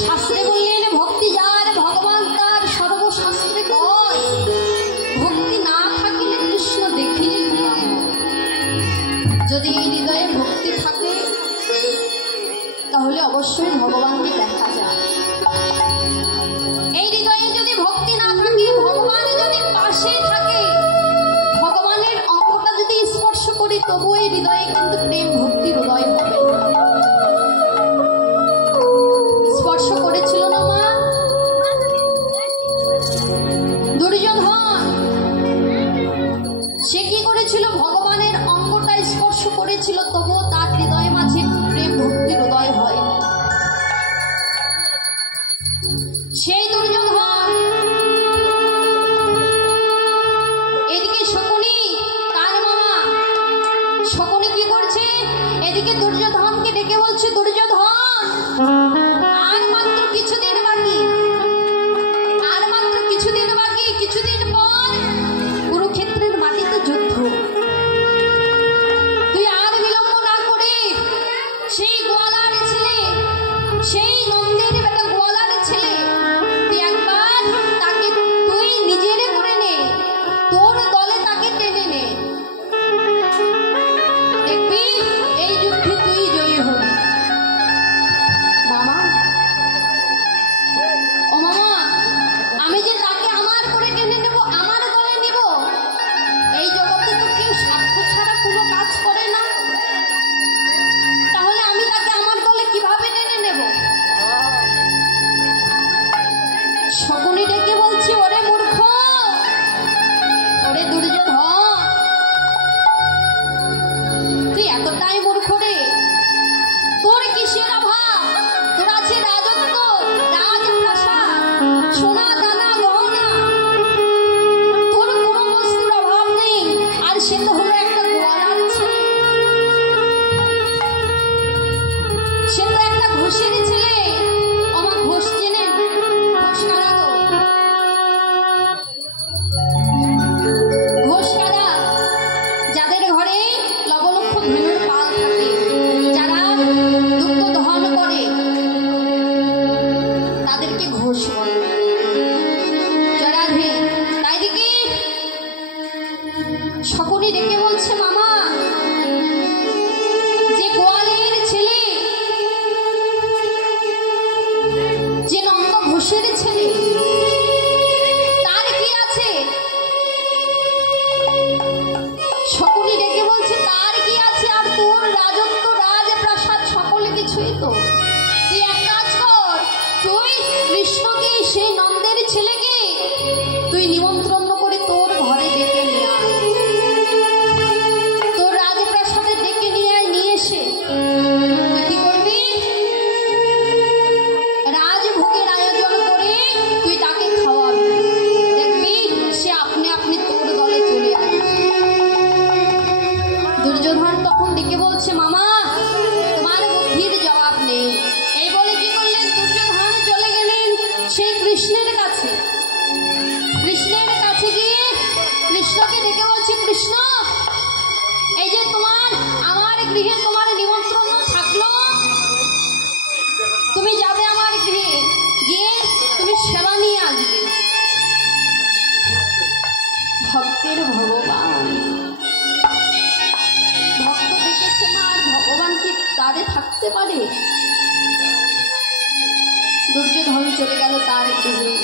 শাস্ত্রে বললেন ভক্তি যার ভগবান তার সর্বশাস্ত্রে কয়, ভক্তি না থাকিলে কৃষ্ণ দেখিলে কি নাম। যদি হৃদয়ে ভক্তি থাকে তাহলে অবশ্যই ভগবানকে দেখা যায়। এই হৃদয়ে যদি ভক্তি না থাকে, ভগবান যদি পাশে থাকে, ভগবানের অঙ্গটা যদি স্পর্শ করি, তবু এই হৃদয়ে কিন্তু প্রেম ভক্তির উদয় হবে। স্পর্শ করেছিল না মা দুর্যোধন? সে কি করেছিল? ভগবানের অঙ্গটা স্পর্শ করেছিল, তবুও তার হৃদয় মাঝে প্রেম ভক্তির উদয় হয়নি। সেই দুর্যোধন এদিকে শকুনি তার মামা, শকুনি কি করছে? এদিকে দুর্যোধনকে ডেকে বলছে, দুর্যোধন আর মাত্র কিছুদিন বাকি, আর মাত্র কিছুদিন বাকি, কিছুদিন পর কুরুক্ষেত্রের মাটিতে যুদ্ধ। তুই আর বিলম্ব না করে সেই গোয়ালার ছেলে, সেই নন্দের বেটা গোয়ালার ছেলে, তুই একবার তাকে তুই নিজেরে করে নে, তোর দলে তাকে টেনে নে, দেখবি এই যুদ্ধে তুই জয়ী হবি। মামা, ও মামা, আমি যে তাকে আমার করে টেনে নেব, আমার দলে নেব, এই জগতে তো কেউ স্বার্থ ছাড়া কোনো কাজ করে না, তাহলে আমি তাকে আমার দলে কিভাবে টেনে নেব? শকুনি ডেকে বলছি, ওরে মূর্খ, ওরে দুর্যোধন, তুই এতটাই মূর্খ রে? তোর কিসের অভাব? তোর আছে রাজত্ব, রাজপ্রাসাদ, সোনা দানা গহনা, তোর কোনো বস্তুর অভাব নেই। আর সে তো হলো একটা গোয়ালার ছেলে, সে তো একটা ঘোষের ছেলে। আমার ঘোষ চেনেন? ঘোষ কারা গো? ঘোষ কারা? যাদের ঘরে লবলক্ষ ধনুর পাল থাকে, যারা দুগ্ধ দহন করে, তাদেরকে ঘোষ বলে। জরাধে তাই দিকে শকুনি ডেকে বলছে, মামা, যে গোয়ালের ছেলে, যে নন্দ ঘোষের ছেলে, তার কি আছে? শকুনি ডেকে বলছে, তার কি আছে? আর তোর রাজত্ব, রাজপ্রাসাদ, সকল কিছুই তো। তুই এক কাজ কর, তুই কৃষ্ণকে, সেই নন্দের ছেলেকে তুই নিমন্ত্রণ করে তোর ঘরে ডেকে নিয়ে আয়, তোর রাজপ্রাসাদে ডেকে নিয়ে আয়। নিয়ে এসে তুই কি করবি? রাজভোগের আয়োজন করে তুই তাকে খাওয়াবি, দেখবি সে আপনি আপনি তোর দলে চলে আসবে। দুর্যোধন তখন ডেকে বলছে, মামা, তোমার বুদ্ধির জবাব নেই। এই বলে কি করলেন? দুর্যোধন চলে গেলেন সেই কৃষ্ণের কাছে। কৃষ্ণের কাছে গিয়ে কৃষ্ণকে ডেকে বলছে, কৃষ্ণ, এই যে তোমার আমার গৃহে তোমার নিমন্ত্রণ থাকলো, তুমি যাবে আমার গৃহে, গিয়ে তুমি সেবা নিয়ে আসবে। ভক্তের ভগবান, ভক্ত দেখেছে না, আর ভগবান কি তারে থাকতে পারে? দুর্যোধন চলে গেল তার গৃহে।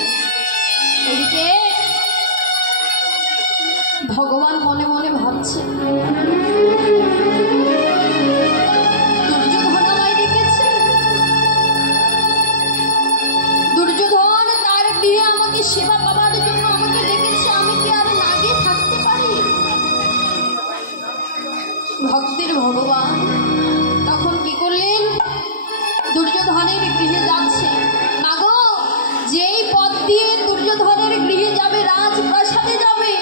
এদিকে ভগবান মনে মনে ভাবছে, দুর্যোধন আমায় ডেকেছে, দুর্যোধন তার গৃহে আমাকে সেবা পাবার জন্য আমাকে ডেকেছে, আমি কি আর না গিয়ে থাকতে পারি? ভক্তের ভগবান তখন কি করলেন? দুর্যোধনের গৃহে যাচ্ছে। মাগো, যেই পথ দিয়ে দুর্যোধনের গৃহে যাবে, রাজপ্রাসাদে যাবে,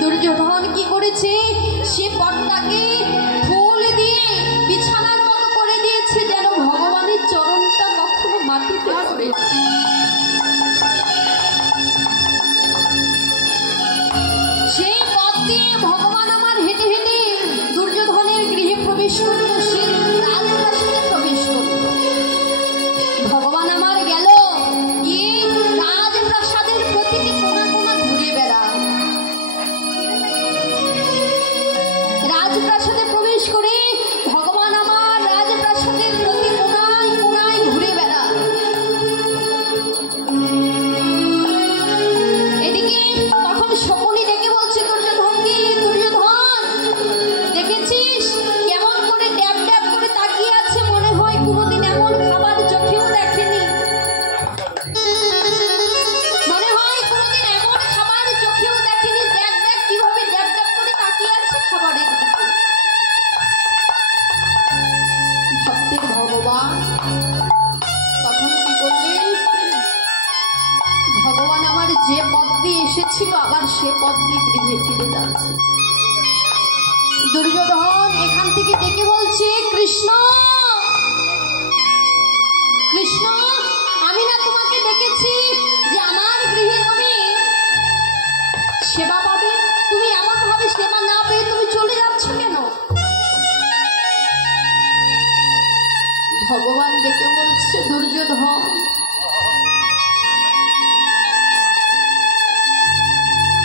দুর্যোধন কি করেছে? সে পথটাকে ফুল দিয়ে বিছানার মতো করে দিয়েছে, যেন ভগবানের চরণটা কখনো মাটিতে পড়ে। সেই পথ দিয়ে ভগবান আমার হেঁটে হেঁটে দুর্যোধনের গৃহে প্রবেশ করতো। সেই রাজপ্রাসাদ দিয়ে এসেছিল আবার সে পথ দিয়ে গৃহে ফিরে যাচ্ছে। দুর্যোধন এখান থেকে ডেকে বলছে, কৃষ্ণ কৃষ্ণ, আমি না তোমাকে ডেকেছি যে আমার গৃহে তুমি সেবা পাবে, তুমি এমন ভাবে সেবা না পেয়ে তুমি চলে যাচ্ছ কেন? ভগবান ডেকে বলছে, দুর্যোধন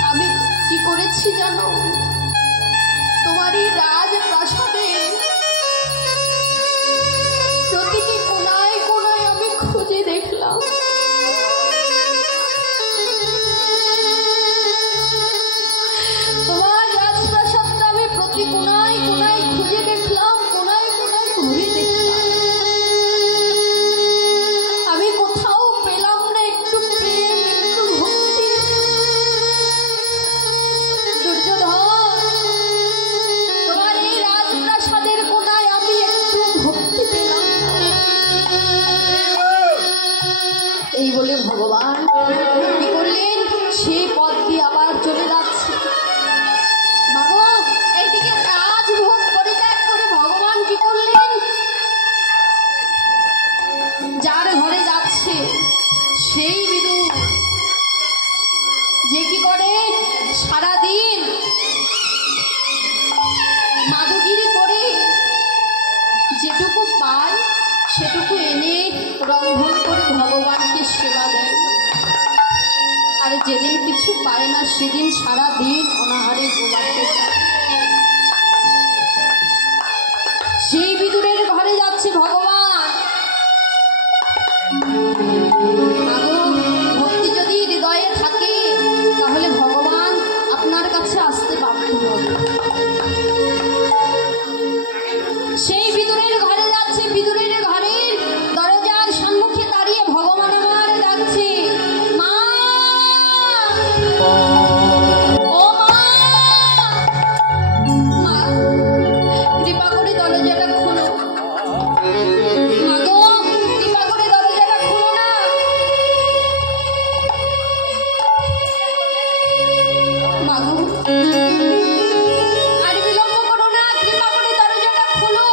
আমি কি করেছি জানো? তোমারই রাজপ্রাসাদে প্রতিটি কোনায় কোনায় আমি খুঁজে দেখলাম, তোমার রাজপ্রাসাদটা আমি প্রতি কোনায় কোনায় খুঁজে দেখলাম, কোনায় কোনায় ঘুরে দেখলাম, আমি কোথাও পেলাম না একটু প্রেম, একটু ভক্তি। দুর্যোধন তোমার এই রাজপ্রাসাদের কোনায় আমি একটু ভক্তি পেলাম। এই বলে ভগবান কি করলেন, সেই পথ দিয়ে আবার চলে যাচ্ছে। মাগো এইদিকে রাজভোগ পরিত্যাগ করে ভগবান কি করলেন, যার ঘরে যাচ্ছে সেই বিদুর, যে কি করে সারাদিন মাদুগিরি করে যেটুকু পায় সেটুকু এনে রন্ধন করে ভগবানকে সেবা দেয়, আর যেদিন কিছু পায় না সেদিন সারাদিন অনাহারে উপবাসে থাকে। সেই বিদুরের ঘরে যাচ্ছে ভগবান। ভক্তি যদি হৃদয়ে থাকে তাহলে ভগবান আপনার কাছে আসতে বাধ্য হবে। সেই বিদুরের ঘরে যাচ্ছে, বিদুরের ঘরের দরজার সম্মুখে দাঁড়িয়ে ভগবান আমার ডাকছে, মা ও মা, মা কৃপা করে দরজাটা খুলো, মা গো কৃপা করে দরজাটা খুলো না। মা গো আর বিলম্ব করো না, কৃপা করে দরজাটা খোলো।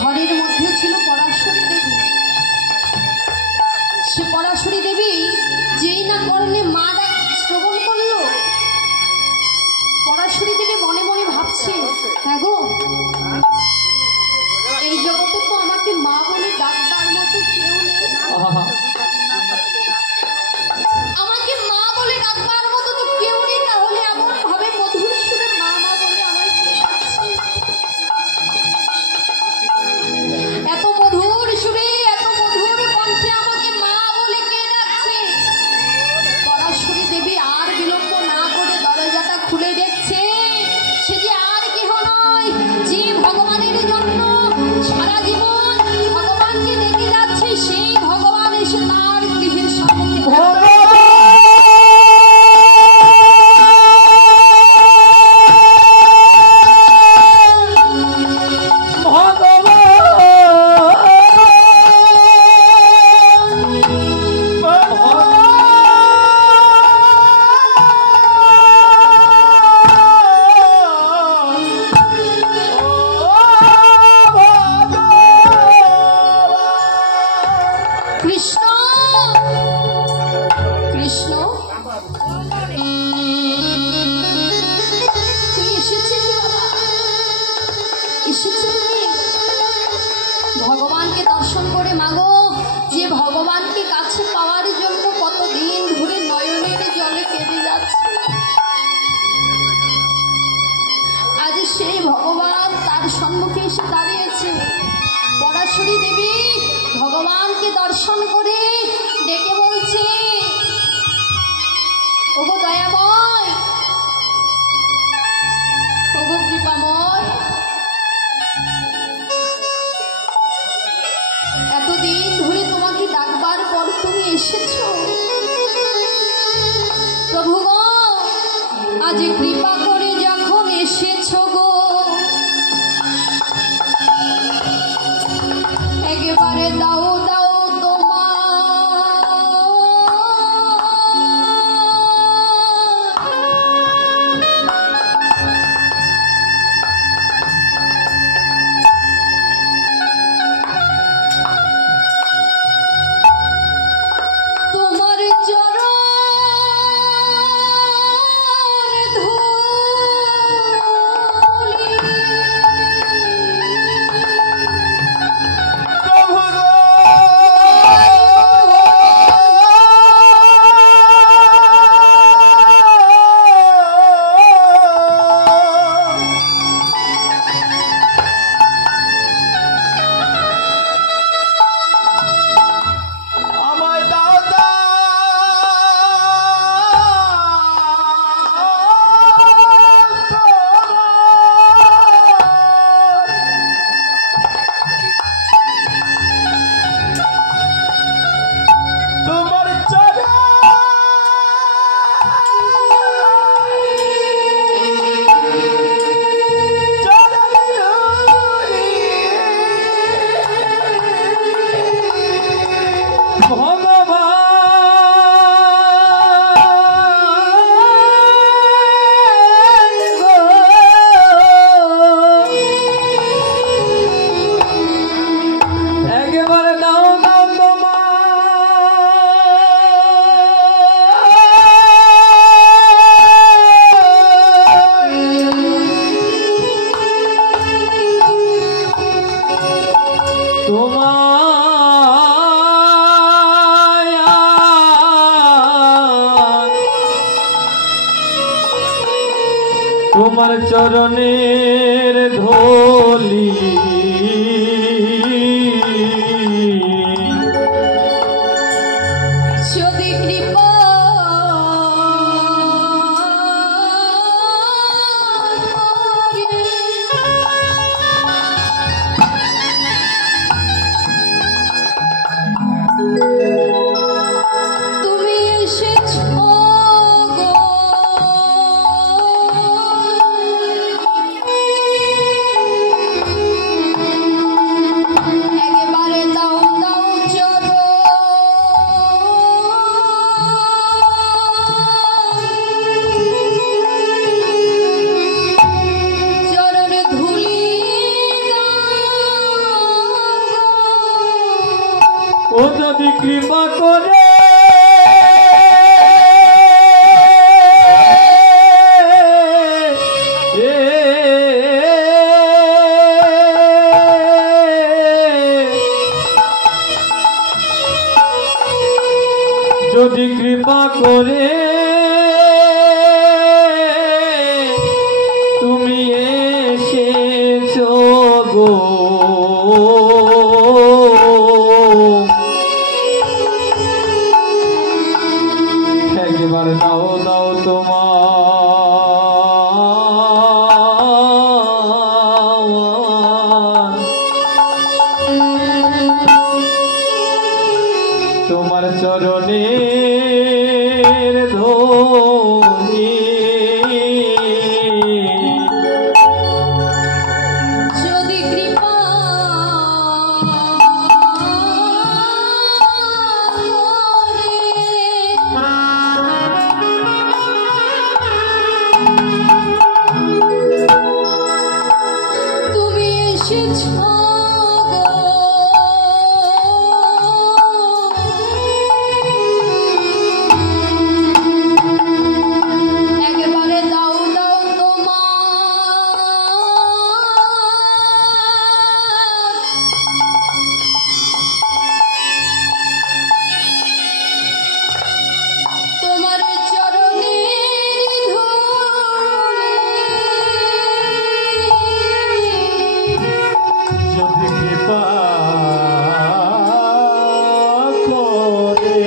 ঘরের মধ্যে ছিল পরাশরী দেবী। সে পরাশরী দেবী যেই না করলে মা ডাক শ্রবণ করলো, পরাশরী দেবী মনে মনে ভাবছে, হ্যাঁ গো এই জগতে তো আমাকে মা বলে ডাকবার মতো কেউ নেই, আমাকে মা বলে ডাকবার মতো তো কেউ নেই, তাহলে এমন ভাবে মধুর সুরে মা মা বলে আমায় কে ডাকছে? এত মধুর সুরে এত মধুর কণ্ঠে আমাকে মা বলে কে ডাকছে? পরাশরী দেবী আর বিলম্ব না করে দরজাটা খুলে দেখছে, সে যে আর কেহ নয়, যে ভগবানের জন্য সারা জীবন ভগবানকে ডেকে যাচ্ছে, সেই ভগবান এসে তার গৃহের সম্মুখে কৃষ্ণ কৃষ্ণ তুই এসেছিস বাবা, এসেছিস তুমি ভগবানকে দর্শন করে। মাগো যে ভগবানকে কাছে পাওয়ার জন্য কতদিন ধরে নয়নের জলে কেঁদে যাচ্ছে, আজ সেই ভগবান তার সম্মুখে এসে দাঁড়িয়েছে। পরাশরী দেবী ভগবানকে দর্শন করে ডেকে বলছে, ওগো দয়াময়, ওগো কৃপাময়, এতদিন ধরে তোমাকে ডাকবার পর তুমি এসেছো, প্রভু গো আজ কৃপা করে যখন এসেছো গো, একেবারে দাও দাও তোমার চরণের ধুলি যদি কৃপা তুমি এসেছো গো, একেবারে দাও দাও চরণে ধুলি ও যদি কৃপা করে যদি কৃপা করে তুমি এসেছো গো, একবার দাও দাও তোমার চরণের ধুলি যদি কৃপা তুমি এসেছো গো, একেবারে দাও দাও তোমার চরণের ধুলি যদি কৃপা করে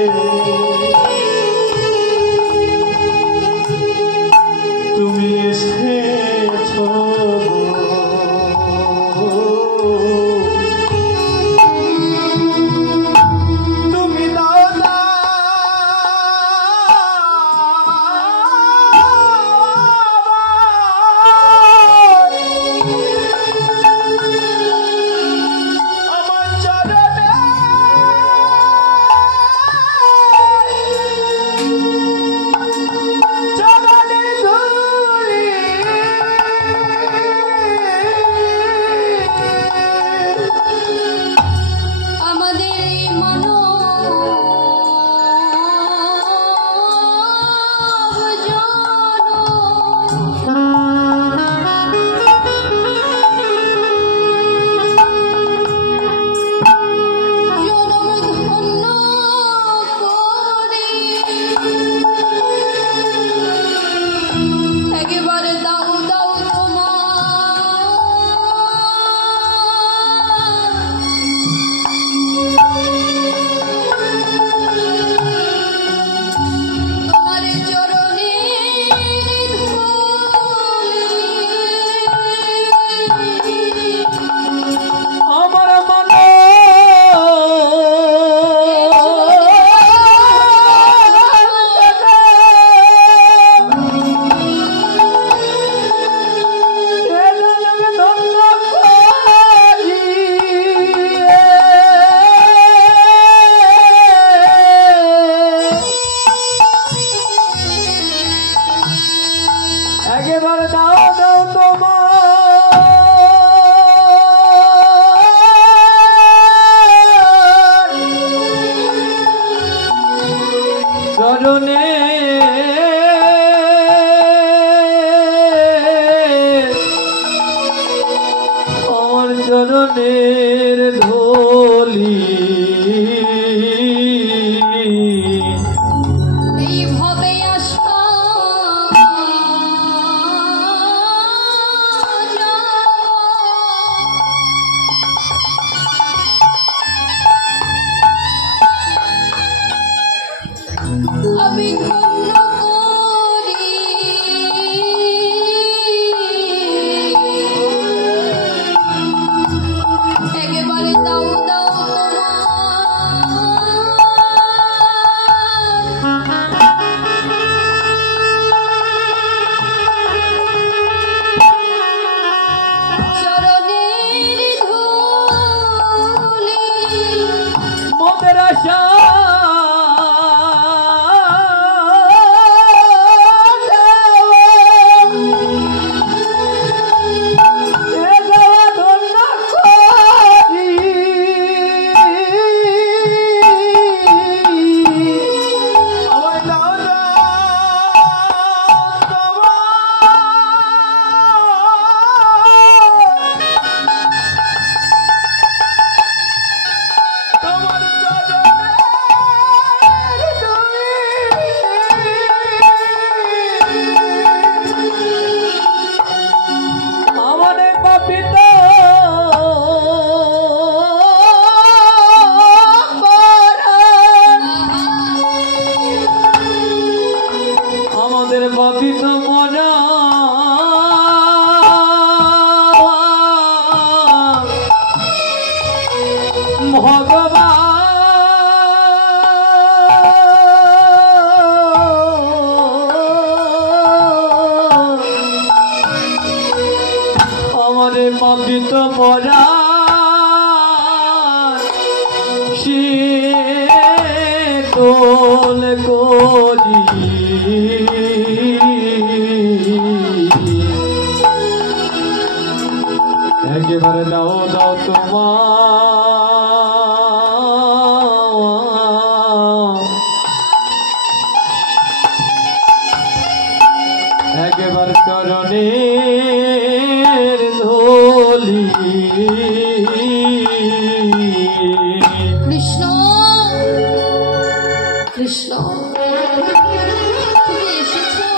তুমি এসেছো গো, তুমি দাও আমার চরণে চরণের ধুলি আমাদের এই মানব জনম ধন্য করে একেবারে দাও দাও তোমার চরণের ধুলি আমার মন একেবারে দাও দাও চরণে আমার চরণের ধুলি এইভাবে আশা আশা বাপিত মনা ভগবান আমারে বাপিত মনা শীতল করি একেবারে দাও দাও তোমার একেবারে চরণের ধুলি কৃষ্ণ কৃষ্ণ তুমি এসেছো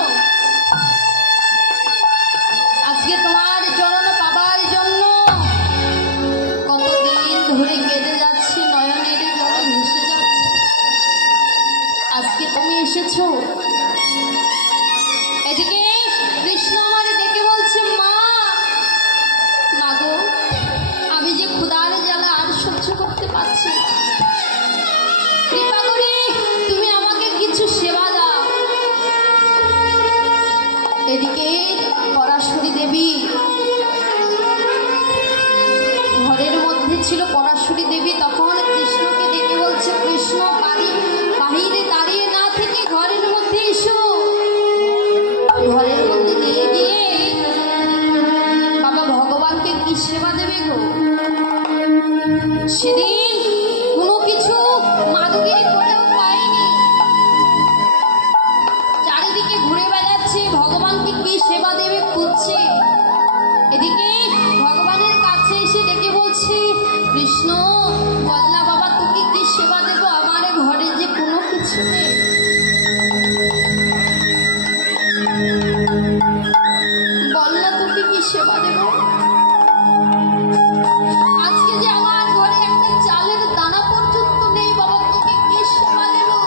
আজকে তোমার চরণ পাবার জন্য। কতদিন ধরে কেঁদে যাচ্ছি, নয়নের জলে ভেসে যাচ্ছে, আজকে তুমি এসেছো। এদিকে কৃষ্ণ আমারে ডেকে বলছে, মা মাগো আমি যে ক্ষুধার জ্বালা আর সহ্য করতে পারছি না, কৃপা করে তুমি আমাকে কিছু সেবা দাও। এদিকে পরাশরী দেবী ঘরের মধ্যে ছিল। পরাশরী দেবী তখন কৃষ্ণকে ডেকে বলছে, কৃষ্ণ বাহিরে দাঁড়িয়ে না থেকে ঘরের মধ্যে এসো। ঘরের মধ্যে নিয়ে গিয়ে বাবা ভগবানকে কি সেবা দেবে গো? সেদিন কোনো কিছু মাদুগিরি করেও পায়নি, চারিদিকে ঘুরে বেড়াচ্ছে, ভগবানকে কি সেবা দেবে খুঁজছে। এদিকে ভগবানের কাছে এসে ডেকে বলছে, কৃষ্ণ বল না বাবা তোকে কি সেবা দেবো, আমার ঘরে যে কোনো কিছু নেই। বল না তোকে কি সেবা দেবো, আজকে যে আমার ঘরে একটা চালের দানা পর্যন্ত নেই, বাবা তোকে কি সেবা দেবো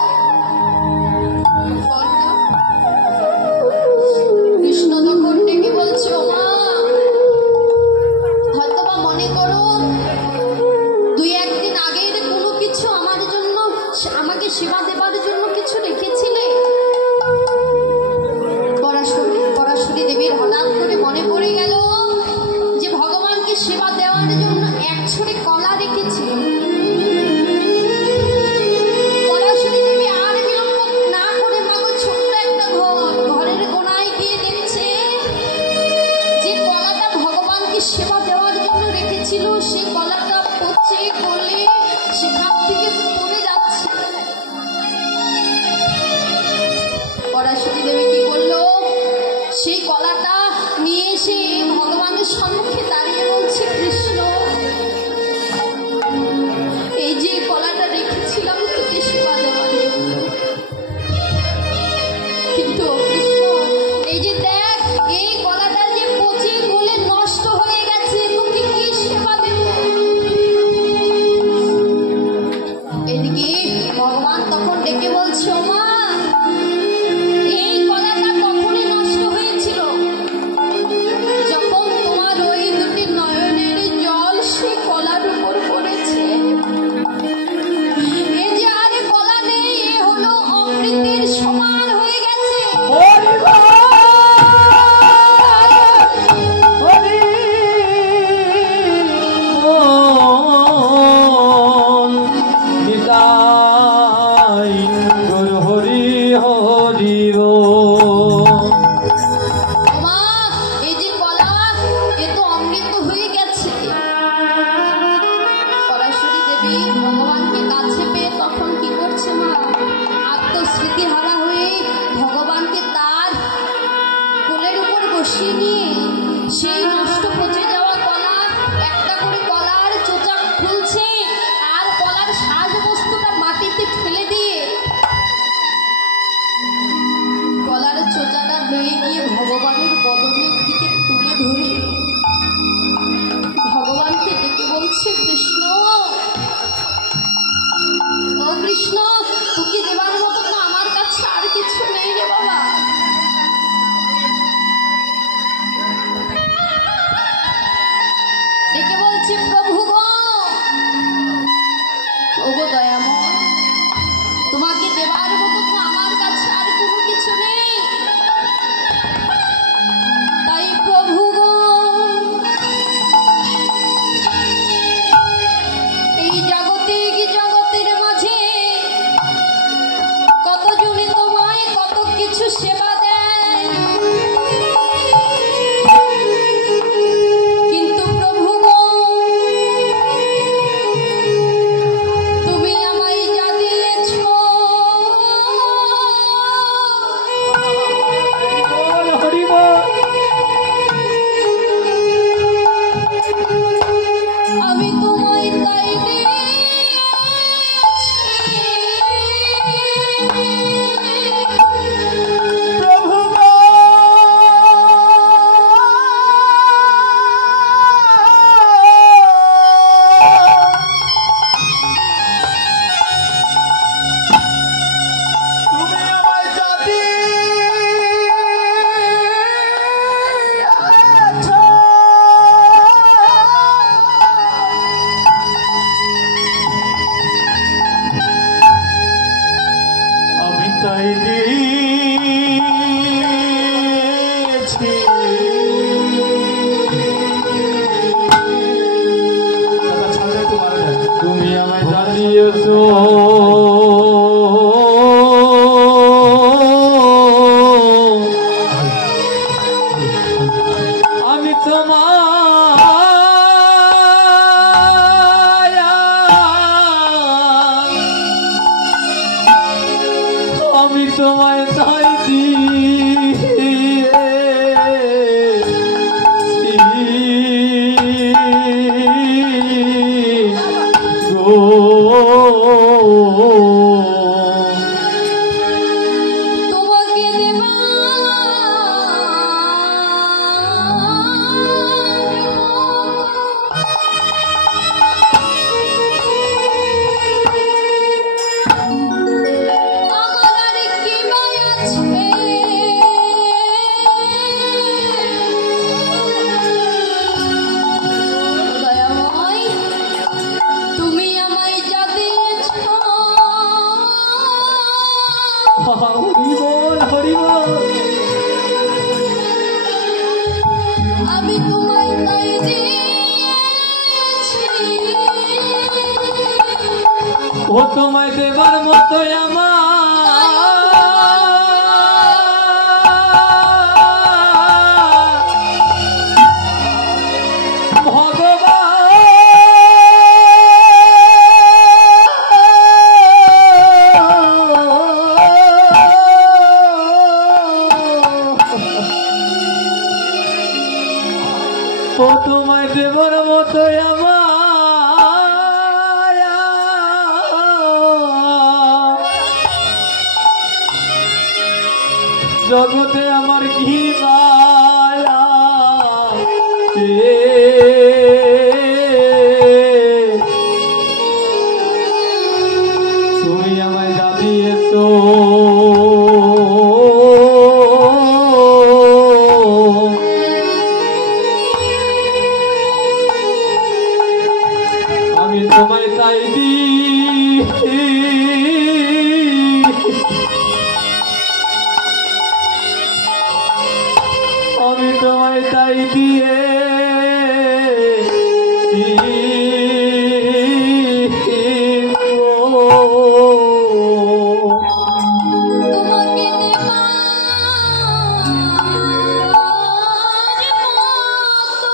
বল না। কৃষ্ণ তখন ডেকে বলছে, ও মা হয়তো বা মনে করো দুই একদিন আগের কোনো কিছু আমার জন্য, আমাকে সেবা দেবার জন্য কিছু রেখেছিলে। পরাশরী দেবীর হঠাৎ করে মনে পড়ে গেল যে ভগবানকে সেবা দেওয়ার জন্য এক ছড়ে কলা রেখেছিল। পরাশরী দেবী আর বিলম্ব না করে মাগো ছোট্ট একটা ঘরের কোনায় গিয়ে দেখছে যে কলাটা ভগবানকে সেবা দেওয়ার জন্য রেখেছিল, সেই কলাটা পচে গলে সেখান থেকে পড়ে যাচ্ছে। পরাশরী দেবী কি করলো, সেই কলাটা নিয়ে এসে ভগবানের সম্মুখে দাঁড়িয়ে বলছে, কৃষ্ণ এই যে কলাটা রেখেছিলাম তোকে সেবা দেওয়ার জন্য, কিন্তু কৃষ্ণ এই যে দেখ এই কলাটা যে পচে গলে নষ্ট হয়ে গেছে, তোকে কি সেবা দেব। এদিকে বাঁচিয়ে নিয়ে সেই নষ্ট পচে যাওয়া কলা একটা করে কলার চোচা খুলছে আর কলার সাজ বস্তুটা মাটিতে ফেলে দিয়ে কলার চোচাটা নিয়ে গিয়ে ভগবানের বদনের দিকে তুলে ধরে ভগবানকে ডেকে বলছে, কৃষ্ণ ও কৃষ্ণ, তোকে দেবার মতো তো আমার কাছে আর কিছু নেই রে বাবা। ডেকে বলছে, প্রভু গো, ওগো দয়াময়, তোমাকে দেবার মতো তো আমার কাছে আর কোনো কিছু নেই। তাই প্রভু গো, এই জগতের মাঝে কতজনে তোমায় কত কিছু সেবা দেয়, কিন্তু প্রভু গো, তুমি আমায় যা দিয়েছ আমি তোমায় তাই তুমি আমায় জানিয়েছো আমি তোমায় তাই তোমাকে দেবা আমার আর কি বা আছে, দয়াময়, তুমি আমায় যা দিয়েছ হরিবল হরিবল আমি তোমায় তাই দিয়েছি। ও তোমায় দেবার মতো আমার ও তোমায় দেবার মতো আমার জগতে আমার কি মায়া তুমি আমায় জানিয়েছো আমি তোমায় তাই আমি তোমায় তাই দিয়ে তোমাকে দেবার মতো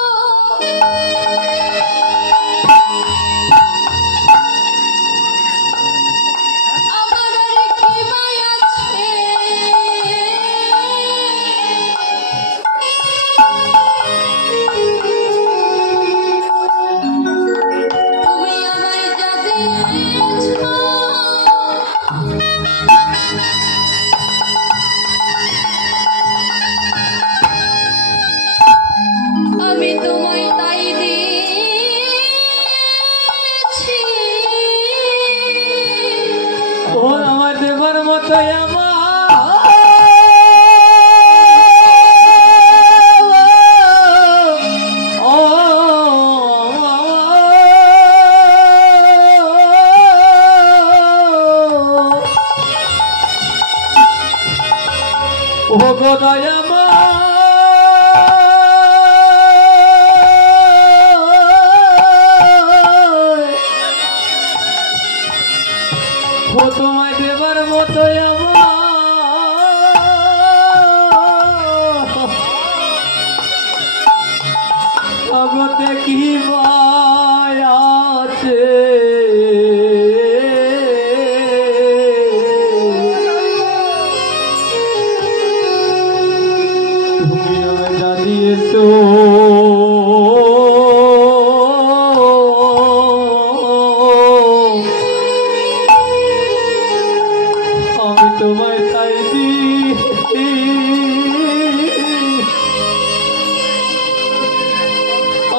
গো দয়াময় ও তোমায় দেবার মতো আমার জগতে কি ভয় আছে তুমি আমায় যা দিয়েছো আমি তোমায় তাই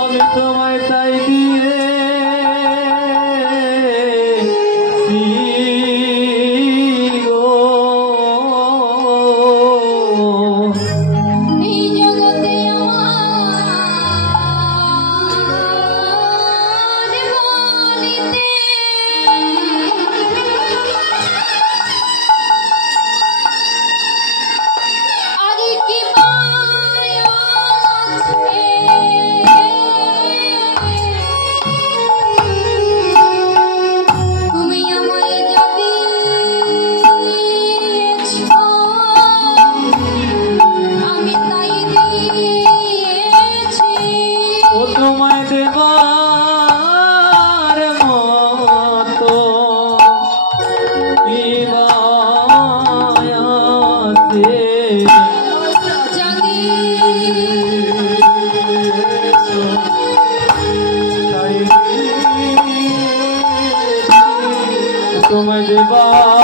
আমি তোমায় তাই দিয়ে গো এই জগতে আর কি মায়া আছে তুমি আমায় যা দিয়েছো আমি তাই দিয়েছি ও তোমায় দেবার মতো কি মায়া আছে যা দিয়েছো তোমায় দেবার